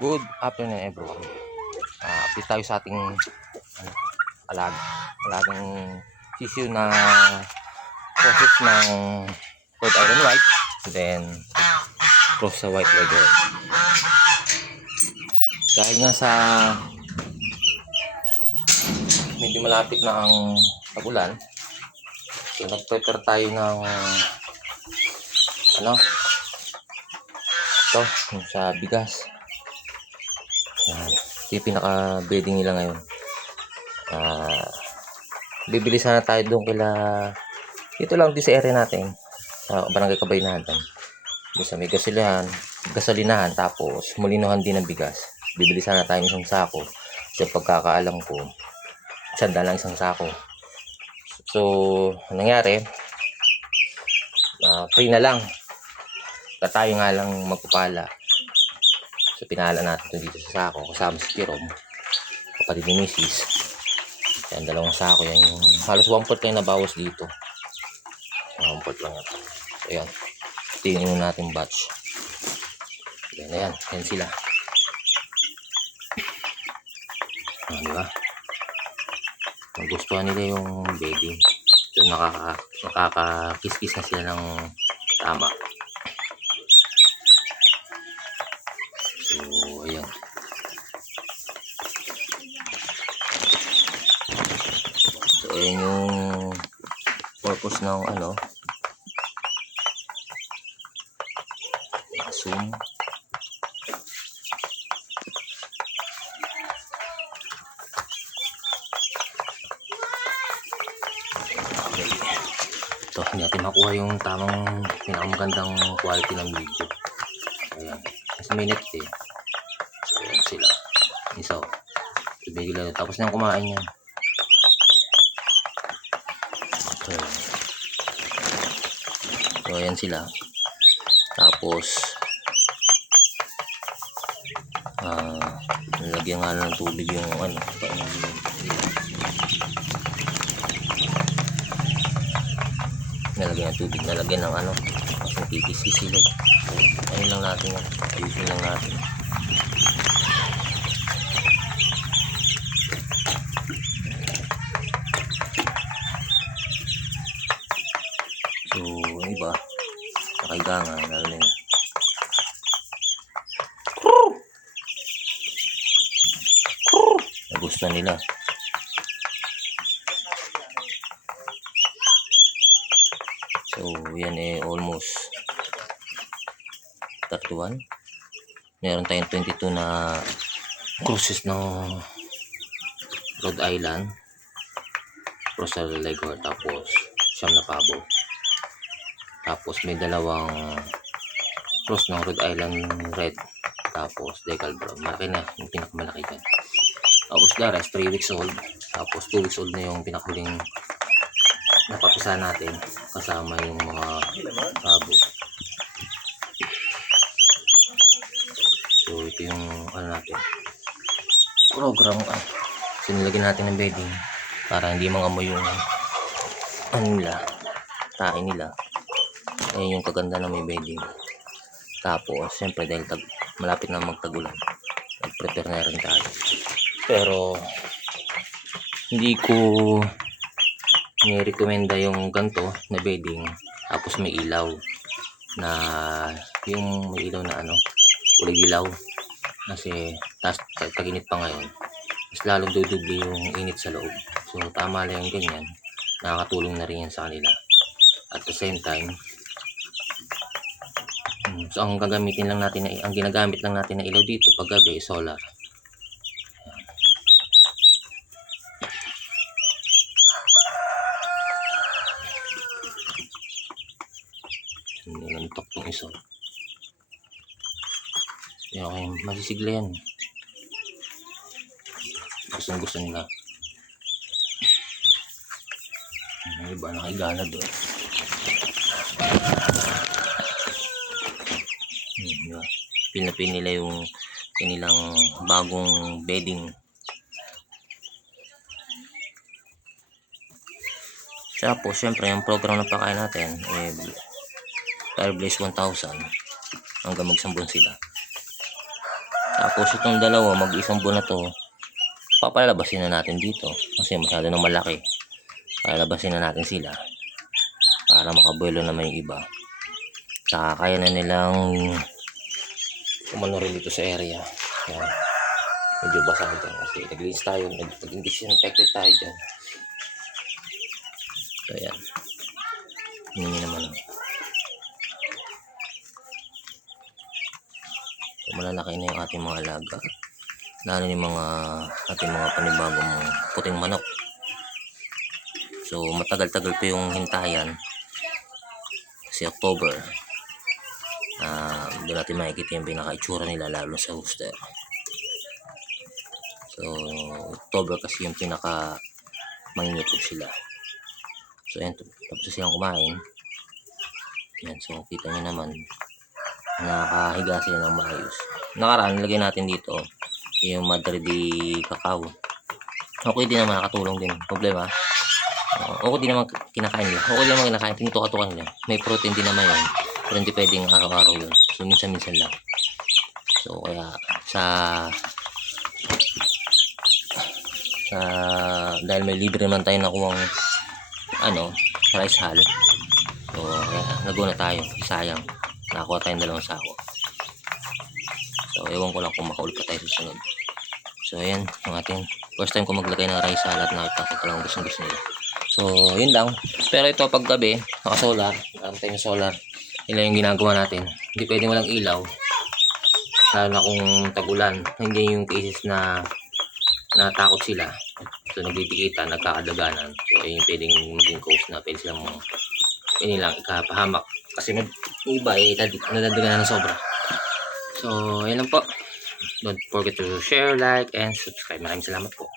Good afternoon everyone. Update tayo sa ating alagang sisiw na process ng Rhode Island White, then cross sa White Leghorn. Dahil nga sa medyo malapit na ang tag-ulan, so nag-prepare tayo ng ito, sa bigas. Ito yung pinaka-bedding nila ngayon. Bibili sana tayo doon dito lang din sa area natin, sa Barangay Kabaynahan, doon sa may gasolinahan, tapos Molinohan din ng bigas. Bibili sana tayo ng isang sako, sa pagkakaalam ko 100 lang isang sako. So nangyari, free na lang, tayo nga lang magpapala. So pinala natin dito sa sako, kasama si Jerome, kapatid ni Mrs. Yan, 2 sako yan, yung halos 1/4 lang nabawas dito. 1/4 lang yan. So yan, tingin natin batch. Yan sila. Diba? Magustuhan nila yung bedding. So nakakakis-kis na sila ng tama. So ayan. So ayan yung purpose ng zoom. Ito, hindi natin makuha yung tamang pinakamagandang quality ng video. Ayan, sa minute eh. So ayan sila. Isa, ibigay lang. Tapos na yung kumain yan. So ayan sila. Tapos nilagyan nga ng tubig yung nalagyan ng kasi pipis-sisilog. Ayun lang natin yan. Ayusin lang natin. So iba nakaigangan lalo na yun. Nagustuhan nila. So yan almost 31. Meron tayong 22 na cruises ng Rhode Island, cross sa Leghorn, tapos siyam na pabo. Tapos may 2 cross ng Rhode Island Red, tapos Decal Brown. Malaki na yung pinakamalaki dyan. Tapos the rest 3 weeks old. Tapos 2 weeks old na yung pinakahuling napapisa natin, kasama yung mga pabo. So ito yung natin program. Sinilagyan natin ng bedding para hindi mangamoy yung tae nila. Ayun yung kaganda na may bedding. Tapos syempre dahil malapit na magtagulan, nag-prepare na rin tayo. Pero hindi ko ni-recommenda yung ganto na bedding tapos may ilaw na kulay dilaw, kasi tag-init pa ngayon, mas lalong dudubli yung init sa loob. So tama lang yung ganyan, nakakatulong na rin yan sa kanila. At the same time, so ang ginagamit lang natin na ilaw dito pag gabi is solar. Nantok tong isa. Okay, masisigla yan. Gusto nila. May iba nakigana doon. Pinapin nila yung kanilang bagong bedding. Tapos syempre yung program na pakain natin Fireblaze 1000 hanggang magsambon sila. Tapos itong dalawa, mag-isang buwan na to, papalabasin na natin dito kasi masyado nang malaki. Palabasin na natin sila para makabuelo naman yung iba. Saka kaya na nilang umano rin dito sa area. Yan. Medyo basa dyan kasi naglinis tayo, nag-disinfected tayo dyan. So yan. Hindi naman. So malalaki na yung ating mga alaga. Lalo yung mga ating mga panibagong puting manok. So matagal-tagal pa yung hintayan. Kasi October. Doon natin makikita yung pinaka-itsura nila lalo sa rooster. So October kasi yung pinaka mangingitlog sila. So yan, tapos silang kumain. Yan, so kita nyo naman nakahiga sila ng maayos. Nakaraan, nilagay natin dito yung Madre de Cacao. Okay din naman, nakatulong din. Problema, okay din naman kinakain nila. Okay din naman kinakain, tinutuka-tukan nila. May protein din naman yun. Pero hindi pwedeng araw-araw yun. So minsan-minsan lang. So kaya dahil may libre naman tayo nakuwang rice hull. So kaya naguna tayo. Sayang. Nakakuha tayong 2 sako. So ewan ko lang kung makaulit pa tayo susunod. So ayan, yung ating first time ko maglagay ng rice hull at nakita ko talagang gusto nila. So yun lang. Pero ito pag gabi, naka-solar. Alam tayo yung solar. Ila yung ginagawa natin. Hindi pwedeng walang ilaw. Lalo na kung tag-ulan. Hindi yung cases na natakot sila. So nagdidikitan, nagkakadaganan. So ayun yung pwedeng maging cause na pwede silang lang ikapahamak. Kasi may iba nadadaganan ng sobra. So ayun lang po. Don't forget to share, like, and subscribe. Maraming salamat po.